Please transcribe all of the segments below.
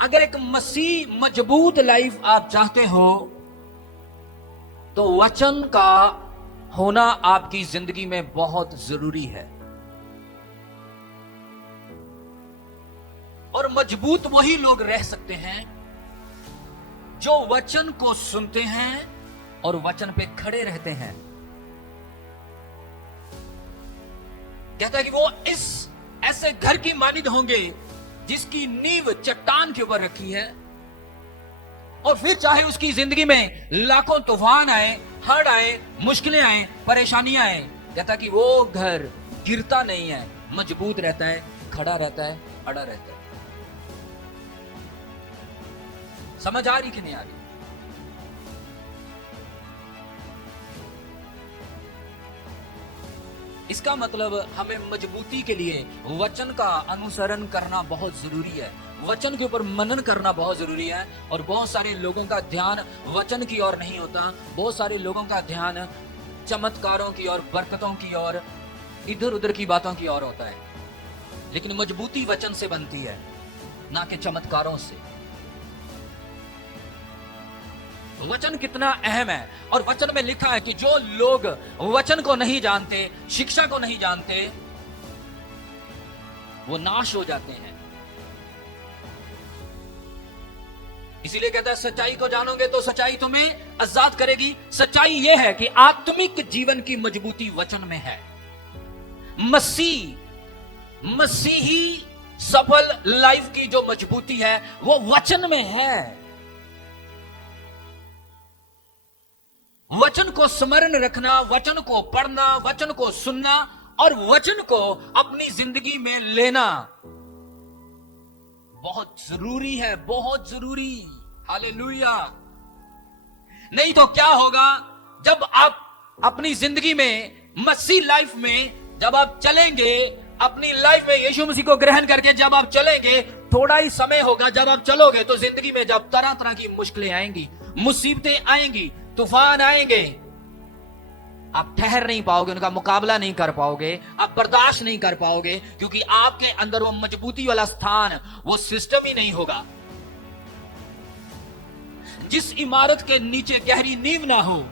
अगर एक मसीह मजबूत लाइफ आप चाहते हो तो वचन का होना आपकी जिंदगी में बहुत जरूरी है। और मजबूत वही लोग रह सकते हैं जो वचन को सुनते हैं और वचन पे खड़े रहते हैं। कहता है कि वो इस ऐसे घर की मालिक होंगे जिसकी नींव चट्टान के ऊपर रखी है, और फिर चाहे उसकी जिंदगी में लाखों तूफान आए, हड़ आए, मुश्किलें आए, परेशानियां आए, कहता कि वो घर गिरता नहीं है, मजबूत रहता है, खड़ा रहता है, अड़ा रहता है। समझ आ रही कि नहीं आ रही? इसका मतलब हमें मजबूती के लिए वचन का अनुसरण करना बहुत जरूरी है, वचन के ऊपर मनन करना बहुत जरूरी है। और बहुत सारे लोगों का ध्यान वचन की ओर नहीं होता, बहुत सारे लोगों का ध्यान चमत्कारों की ओर, बरकतों की ओर, इधर उधर की बातों की ओर होता है। लेकिन मजबूती वचन से बनती है, ना कि चमत्कारों से। वचन कितना अहम है, और वचन में लिखा है कि जो लोग वचन को नहीं जानते, शिक्षा को नहीं जानते, वो नाश हो जाते हैं। इसीलिए कहता है सच्चाई को जानोगे तो सच्चाई तुम्हें आजाद करेगी। सच्चाई यह है कि आत्मिक जीवन की मजबूती वचन में है। मसीही सफल लाइफ की जो मजबूती है वो वचन में है। वचन को स्मरण रखना, वचन को पढ़ना, वचन को सुनना और वचन को अपनी जिंदगी में लेना बहुत जरूरी है, बहुत जरूरी। हालेलुया। नहीं तो क्या होगा, जब आप अपनी जिंदगी में, मसीह लाइफ में जब आप चलेंगे, अपनी लाइफ में यीशु मसीह को ग्रहण करके जब आप चलेंगे, थोड़ा ही समय होगा, जब आप चलोगे तो जिंदगी में जब तरह तरह की मुश्किलें आएंगी, मुसीबतें आएंगी, तूफान आएंगे, आप ठहर नहीं पाओगे, उनका मुकाबला नहीं कर पाओगे, आप बर्दाश्त नहीं कर पाओगे, क्योंकि आपके अंदर वो मजबूती वाला स्थान, वो सिस्टम ही नहीं होगा। जिस इमारत के नीचे गहरी नींव ना हो,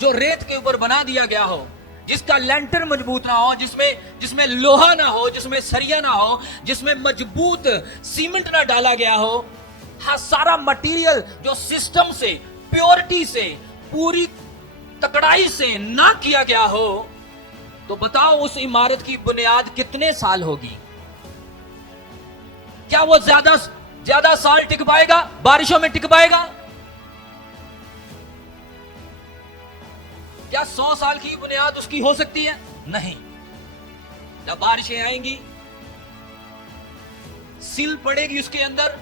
जो रेत के ऊपर बना दिया गया हो, जिसका लेंटर मजबूत ना हो, जिसमें लोहा ना हो, जिसमें सरिया ना हो, जिसमें मजबूत सीमेंट ना डाला गया हो, हाँ, सारा मटेरियल जो सिस्टम से, प्योरिटी से, पूरी तकड़ाई से ना किया गया हो, तो बताओ उस इमारत की बुनियाद कितने साल होगी? क्या वो ज्यादा साल टिक पाएगा? बारिशों में टिक पाएगा? क्या 100 साल की बुनियाद उसकी हो सकती है? नहीं। जब बारिशें आएंगी, सिल पड़ेगी उसके अंदर,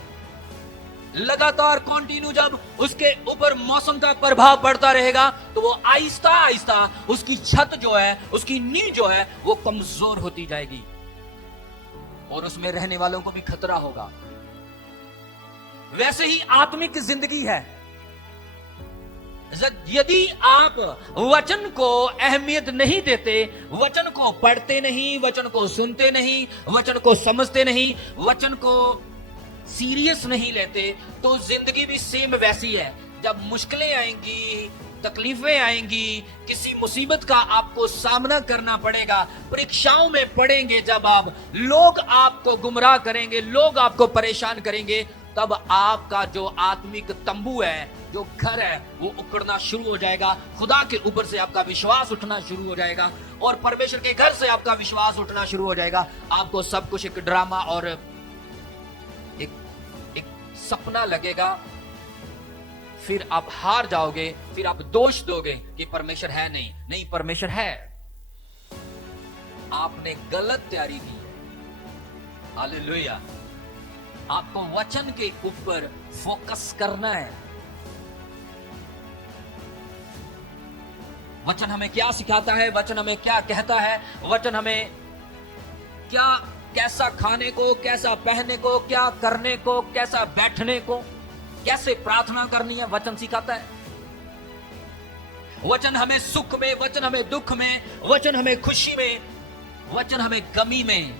लगातार कंटिन्यू जब उसके ऊपर मौसम का प्रभाव पड़ता रहेगा, तो वो आहिस्ता आहिस्ता उसकी छत जो है, उसकी नींव जो है, वो कमजोर होती जाएगी और उसमें रहने वालों को भी खतरा होगा। वैसे ही आत्मिक जिंदगी है। यदि आप वचन को अहमियत नहीं देते, वचन को पढ़ते नहीं, वचन को सुनते नहीं, वचन को समझते नहीं, वचन को सीरियस नहीं लेते, तो जिंदगी भी सेम वैसी है। जब मुश्किलें आएंगी, तकलीफें आएंगी, किसी मुसीबत का आपको सामना करना पड़ेगा, परीक्षाओं में पड़ेंगे, जब आप, लोग आपको गुमराह करेंगे, लोग आपको परेशान करेंगे, तब आपका जो आत्मिक तंबू है, जो घर है, वो उखड़ना शुरू हो जाएगा। खुदा के ऊपर से आपका विश्वास उठना शुरू हो जाएगा और परमेश्वर के घर से आपका विश्वास उठना शुरू हो जाएगा। आपको सब कुछ एक ड्रामा और एक सपना लगेगा। फिर आप हार जाओगे, फिर आप दोष दोगे कि परमेश्वर है। नहीं, परमेश्वर है। आपने गलत तैयारी की है। हालेलुया। आपको वचन के ऊपर फोकस करना है। वचन हमें क्या सिखाता है, वचन हमें क्या कहता है, वचन हमें क्या, कैसा खाने को, कैसा पहनने को, क्या करने को, कैसा बैठने को, कैसे प्रार्थना करनी है, वचन सिखाता है। वचन हमें सुख में, वचन हमें दुख में, वचन हमें खुशी में, वचन हमें गमी में,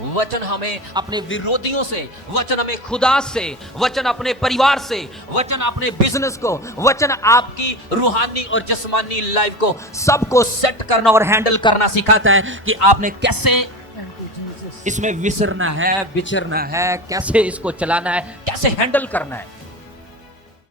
वचन हमें अपने विरोधियों से, वचन हमें खुदा से, वचन अपने परिवार से, वचन अपने बिजनेस को, वचन आपकी रूहानी और जिस्मानी लाइफ को, सबको सेट करना और हैंडल करना सिखाता है कि आपने कैसे Thank you, Jesus. इसमें विचरना है, कैसे इसको चलाना है, कैसे हैंडल करना है।